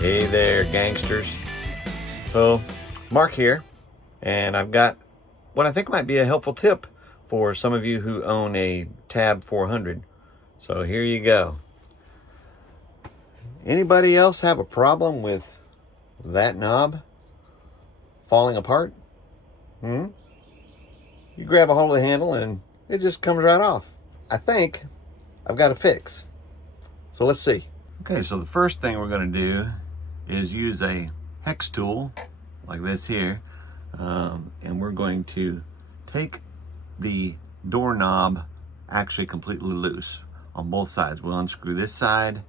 Hey there, gangsters. So, Mark here, and I've got what I think might be a helpful tip for some of you who own a Tab 400. So here you go. Anybody else have a problem with that knob falling apart? You grab a hold of the handle and it just comes right off. I think I've got a fix. So let's see. Okay, so the first thing we're going to do is use a hex tool like this here, and we're going to take the doorknob actually completely loose on both sides. We'll unscrew this side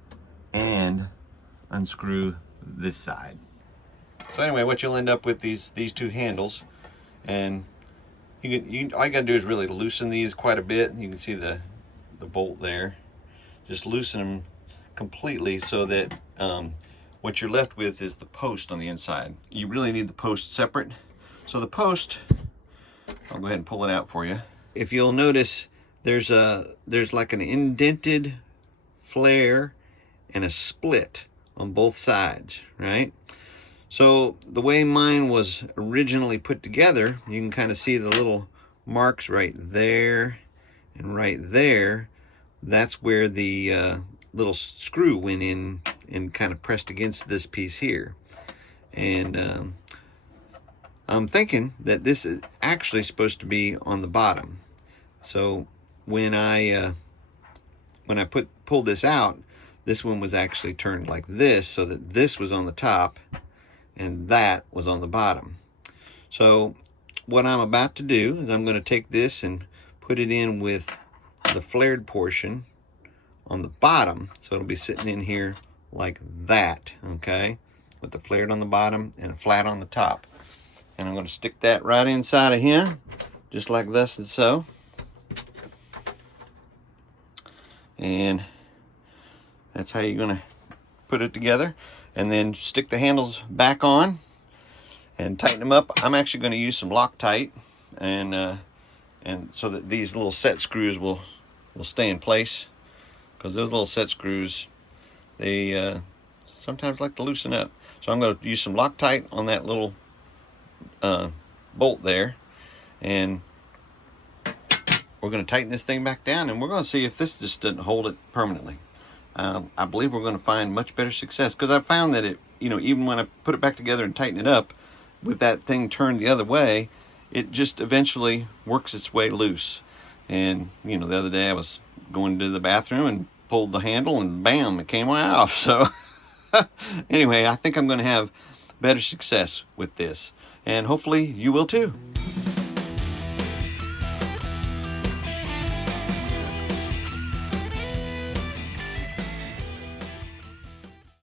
and unscrew this side. So anyway, what you'll end up with these two handles, and all you gotta do is really loosen these quite a bit. You can see the bolt there. Just loosen them completely so that what you're left with is the post on the inside. You really need the post separate. So the post, I'll go ahead and pull it out for you. If you'll notice, there's like an indented flare and a split on both sides, right? So the way mine was originally put together, you can kind of see the little marks right there and right there. That's where the little screw went in and kind of pressed against this piece here. And I'm thinking that this is actually supposed to be on the bottom. So when I pulled this out, this one was actually turned like this, so that this was on the top and that was on the bottom. So what I'm about to do is I'm going to take this and put it in with the flared portion on the bottom, so it'll be sitting in here like that, okay, with the flared on the bottom and flat on the top. And I'm going to stick that right inside of here, just like this and so. And that's how you're going to put it together. And then stick the handles back on and tighten them up. I'm actually going to use some Loctite, and so that these little set screws will stay in place, because those little set screws, they sometimes like to loosen up. So I'm going to use some Loctite on that little bolt there, and we're going to tighten this thing back down, and we're going to see if this just doesn't hold it permanently. I believe we're going to find much better success, because I found that it, even when I put it back together and tighten it up with that thing turned the other way, it just eventually works its way loose. And the other day I was going to the bathroom and pulled the handle, and bam, it came right off. So anyway, I think I'm going to have better success with this, and hopefully you will too.